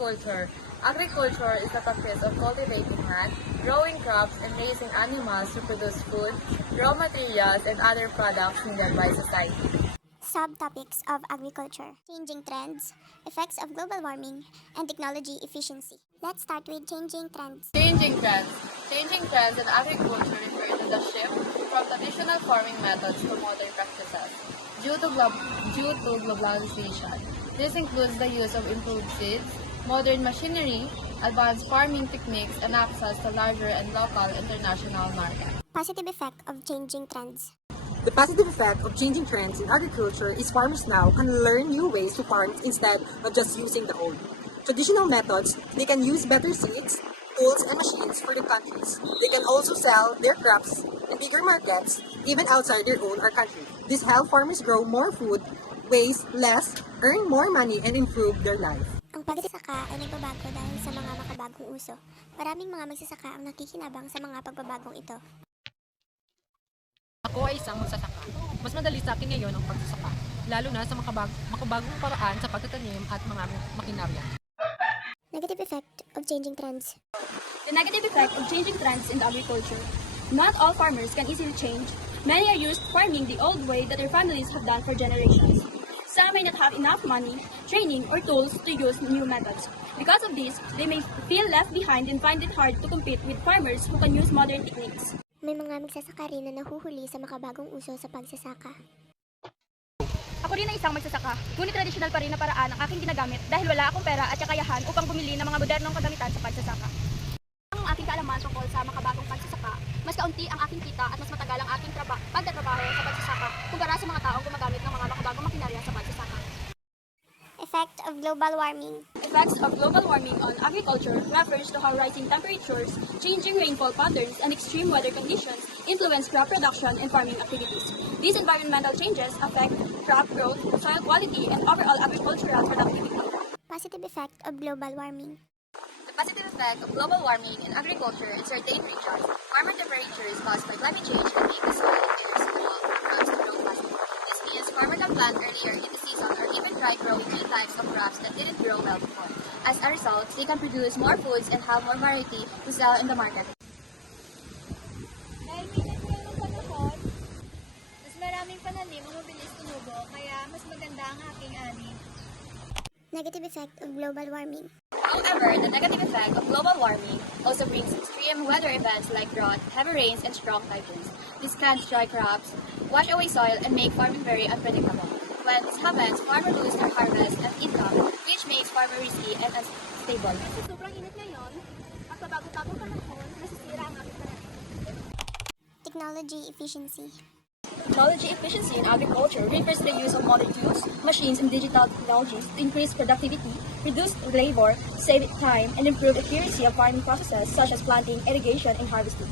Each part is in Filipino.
agriculture. Agriculture is the practice of cultivating land, growing crops, and raising animals to produce food, raw materials, and other products needed by society. Subtopics of agriculture: changing trends, effects of global warming, and technology efficiency. Let's start with changing trends. Changing trends. Changing trends in agriculture refer to the shift from traditional farming methods to modern practices due to globalization. This includes the use of improved seeds, modern machinery, advanced farming techniques, and access to larger and local international markets. Positive effect of changing trends. The positive effect of changing trends in agriculture is farmers now can learn new ways to farm instead of just using the old. Traditional methods, they can use better seeds, tools, and machines for the countries. They can also sell their crops in bigger markets, even outside their own or country. This helps farmers grow more food, waste less, earn more money, and improve their life. Ang pagsasaka ay nagbabago dahil sa mga makabagong uso. Maraming mga magsasaka ang nakikinabang sa mga pagbabagong ito. Ako ay isang magsasaka. Mas madali sa akin ngayon ang pagsasaka, lalo na sa makabagong paraan sa pagtatanim at mga makinarya. Negative effect of changing trends. The negative effect of changing trends in the agriculture. Not all farmers can easily change. Many are used to farming the old way that their families have done for generations. Some may not have enough money, training, or tools to use new methods. Because of this, they may feel left behind and find it hard to compete with farmers who can use modern techniques. May mga magsasaka rin na nahuhuli sa makabagong uso sa pagsasaka. Ako rin ay isang magsasaka, ngunit traditional pa rin na paraan ang aking ginagamit dahil wala akong pera at kakayahan upang bumili ng mga modernong kagamitan sa pagsasaka. Ang aking kaalaman tungkol sa makabagong pagsasaka, mas kaunti ang aking kita at mas matagal ang aking pagtatrabaho sa pagsasaka kumpara sa mga taong gumagamit ng mga makabagong makinarya sa pagsasaka. Effect of global warming. Effects of global warming on agriculture refers to how rising temperatures, changing rainfall patterns, and extreme weather conditions influence crop production and farming activities. These environmental changes affect crop growth, soil quality, and overall agricultural productivity. Positive effect of global warming. The positive effect of global warming in agriculture in certain regions, warmer temperature is caused by climate change and make the soil and air suitable for crops to grow faster. This means farmers can plant earlier in the season or even try growing new types of crops that didn't grow well before. As a result, they can produce more foods and have more variety to sell in the market. Dahil minit po ng panahon, mas maraming pananim ang mabilis tumubo, kaya mas maganda ang aking ani. Negative effect of global warming. However, the negative effect of global warming also brings extreme weather events like drought, heavy rains, and strong typhoons. This can destroy crops, wash away soil, and make farming very unpredictable. When this happens, farmers lose their harvest and income, which makes farming risky and unstable. Sa sobrang init ngayon, at pabago-bagong panahon, nasisira ang aking pananim. Technology efficiency. Technology efficiency in agriculture refers to the use of modern tools, machines, and digital technologies to increase productivity, reduce labor, save time, and improve accuracy of farming processes such as planting, irrigation, and harvesting.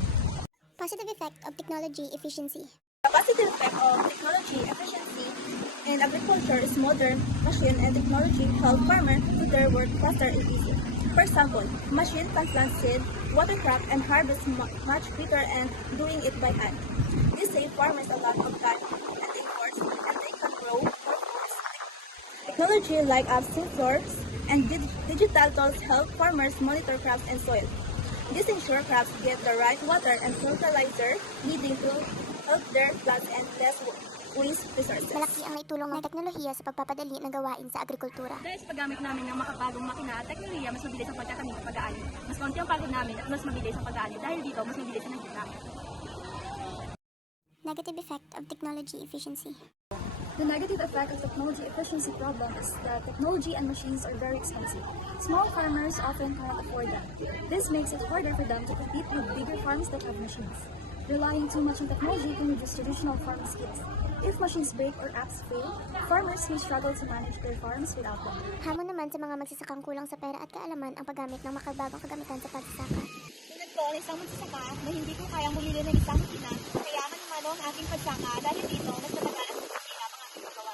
Positive effect of technology efficiency. The positive effect of technology efficiency in agriculture is modern machine and technology help farmers do their work faster and easier. For example, machine can plant seed, water crop, and harvest much quicker and doing it by hand. This saves farmers a lot of time and effort, and they can grow more foods. Technology like sensors and digital tools help farmers monitor crops and soil. This ensures crops get the right water and fertilizer needing to help their plants and less waste resources. Malaki ang naitulong ng teknolohiya sa pagpapadali ng gawain sa agrikultura. Dahil sa paggamit namin ng makabagong makina at teknolohiya, mas mabilis ang pagtatanim at pag-aani. Mas konti ang pagod namin at mas mabilis ang pag-aani dahil dito mas mabilis ang nakita. Negative effect of technology efficiency. The negative effect of technology efficiency problem is that technology and machines are very expensive. Small farmers often cannot afford them. This makes it harder for them to compete with bigger farms that have machines. Relying too much on technology can reduce traditional farming skills. If machines break or apps fail, farmers may struggle to manage their farms without them. Hamon naman sa mga magsasakang kulang sa pera at kaalaman ang paggamit ng makabagong kagamitan sa pagsasaka. Tulad ko ang isang magsasaka na hindi ko kayang bumili ng isang makina, kaya manumalo ang aking pagsaka dahil dito mas matagal ang pagkakilap ang aking magawa.